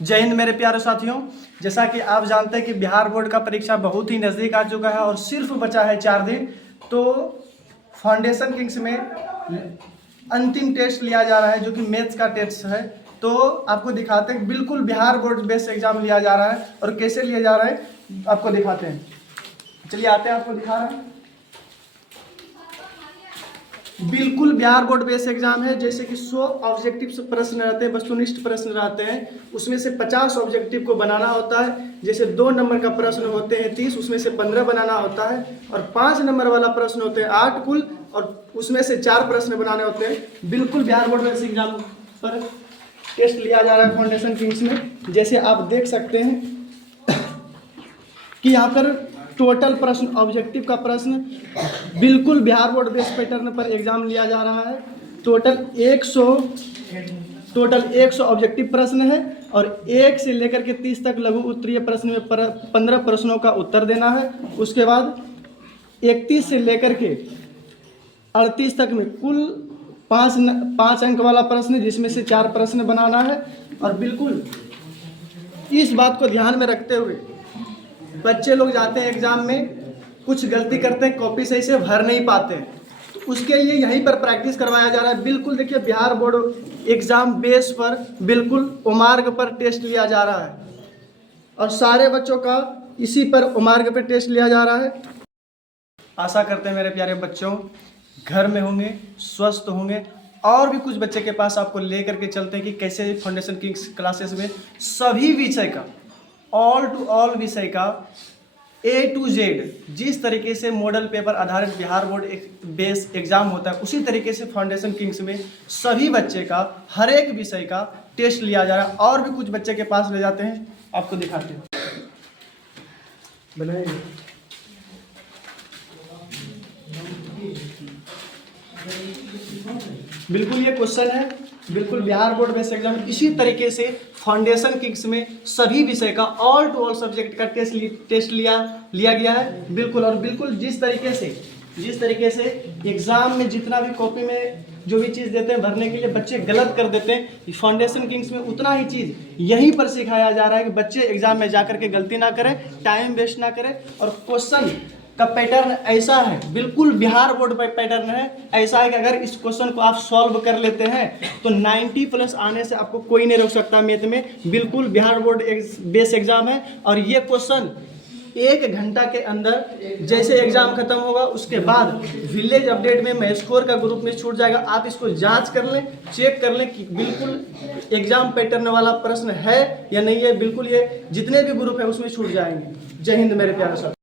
जय हिंद मेरे प्यारे साथियों। जैसा कि आप जानते हैं कि बिहार बोर्ड का परीक्षा बहुत ही नज़दीक आ चुका है और सिर्फ बचा है 4 दिन। तो फाउंडेशन किंग्स में अंतिम टेस्ट लिया जा रहा है जो कि मैथ्स का टेस्ट है। तो आपको दिखाते हैं बिल्कुल बिहार बोर्ड बेस्ड एग्जाम लिया जा रहा है और कैसे लिया जा रहा है आपको दिखाते हैं। चलिए आते हैं, आपको दिखा रहे हैं। बिल्कुल बिहार बोर्ड बेस एग्जाम है। जैसे कि 100 ऑब्जेक्टिव प्रश्न रहते हैं, वस्तुनिष्ठ प्रश्न रहते हैं, उसमें से 50 ऑब्जेक्टिव को बनाना होता है। जैसे 2 नंबर का प्रश्न होते हैं 30, उसमें से 15 बनाना होता है। और 5 नंबर वाला प्रश्न होते हैं 8 कुल, और उसमें से 4 प्रश्न बनाने होते हैं। बिल्कुल बिहार बोर्ड बेस एग्जाम पर टेस्ट लिया जा रहा है फाउंडेशन किंग्स में। जैसे आप देख सकते हैं कि यहाँ पर टोटल प्रश्न, ऑब्जेक्टिव का प्रश्न बिल्कुल बिहार बोर्ड बेस पैटर्न पर एग्जाम लिया जा रहा है। टोटल 100 ऑब्जेक्टिव प्रश्न है और 1 से लेकर के 30 तक लघु उत्तरीय प्रश्न में 15 प्रश्नों का उत्तर देना है। उसके बाद 31 से लेकर के 38 तक में कुल 5 अंक वाला प्रश्न, जिसमें से 4 प्रश्न बनाना है। और बिल्कुल इस बात को ध्यान में रखते हुए बच्चे लोग जाते हैं एग्जाम में, कुछ गलती करते हैं, कॉपी सही से भर नहीं पाते हैं, तो उसके लिए यहीं पर प्रैक्टिस करवाया जा रहा है। बिल्कुल देखिए बिहार बोर्ड एग्जाम बेस पर बिल्कुल ओमार्ग पर टेस्ट लिया जा रहा है और सारे बच्चों का इसी पर ओमार्ग पर टेस्ट लिया जा रहा है। आशा करते हैं मेरे प्यारे बच्चों घर में होंगे, स्वस्थ होंगे। और भी कुछ बच्चे के पास आपको लेकर के चलते हैं कि कैसे फाउंडेशन किंग्स क्लासेस में सभी विषय का, ऑल टू ऑल विषय का A to Z जिस तरीके से मॉडल पेपर आधारित बिहार बोर्ड बेस एग्जाम होता है, उसी तरीके से फाउंडेशन किंग्स में सभी बच्चे का हर एक विषय का टेस्ट लिया जा रहा है। और भी कुछ बच्चे के पास ले जाते हैं, आपको दिखाते हैं। बनाइए बिल्कुल ये क्वेश्चन है, बिल्कुल बिहार बोर्ड बेस एग्जाम इसी तरीके से फाउंडेशन किंग्स में सभी विषय का ऑल टू ऑल सब्जेक्ट का टेस्ट लिया गया है। बिल्कुल, और बिल्कुल जिस तरीके से एग्जाम में जितना भी कॉपी में जो भी चीज़ देते हैं भरने के लिए बच्चे गलत कर देते हैं, फाउंडेशन किंग्स में उतना ही चीज़ यहीं पर सिखाया जा रहा है कि बच्चे एग्जाम में जाकर के गलती ना करें, टाइम वेस्ट ना करें। और क्वेश्चन का पैटर्न ऐसा है, बिल्कुल बिहार बोर्ड पैटर्न है, ऐसा है कि अगर इस क्वेश्चन को आप सॉल्व कर लेते हैं तो 90+ आने से आपको कोई नहीं रोक सकता मैथ में। बिल्कुल बिहार बोर्ड बेस एग्जाम है और ये क्वेश्चन 1 घंटा के अंदर जैसे एग्जाम खत्म होगा उसके बाद विलेज अपडेट में मैस्कोर का ग्रुप में छूट जाएगा। आप इसको जांच कर लें, चेक कर लें कि बिल्कुल एग्जाम पैटर्न वाला प्रश्न है या नहीं है। बिल्कुल ये जितने भी ग्रुप है उसमें छूट जाएंगे। जय हिंद मेरे प्यारे साथी।